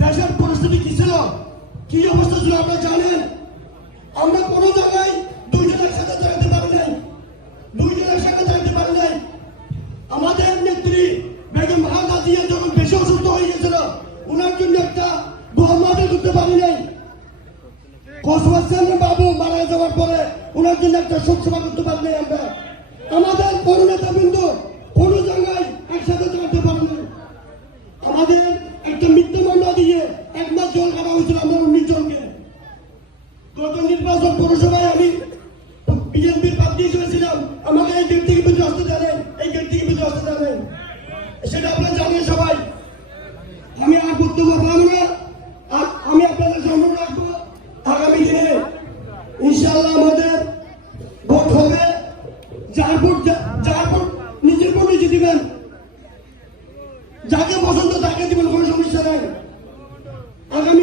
দেশের পরিস্থিতি কি ছিল? কি অবস্থা ছিল আপনারা জানেন? আমরা কোনো জায়গায় দুইজন একসাথে দাঁড়াতে পারি নাই। দুইজন একসাথে দাঁড়াতে পারি নাই। আমাদের নেত্রী বেগম খালেদা জিয়া যখন বেশি অসুস্থ হয়ে গেছিল ওনার জন্য একটা দোয়া মাফি করতে পারি নাই। কসবাসেন বাবু মারা যাওয়ার পরে ওনার জন্য একটা শোক সভা করতে পারি নাই আমরা। আমাদের কোনো নেতা বিন্দু কোনো জায়গায় একসাথে দাঁড়াতে পারি নাই। আমাদের একটা দিয়ে এক মাস জল কাটা হয়েছিল আমরা উনিশ জনকে গত নির্বাচন পৌরসভায় আমি বিএনপির প্রার্থী হিসেবে ছিলাম। আমাকে এই গেট থেকে ভিতরে আসতে জানেন এই গেট থেকে ভিতরে আসতে জানেন সেটা আপনারা জানেন সবাই। আমি আর বক্তব্য পাবো না। আর আমি আপনাদের সামনে রাখব আগামী দিনে। ইনশাল্লাহ আমাদের ভোট হবে। যার ভোট যার ভোট নিজের ভোট নিজে দিবেন যাকে পছন্দ তাকে দিবেন, কোনো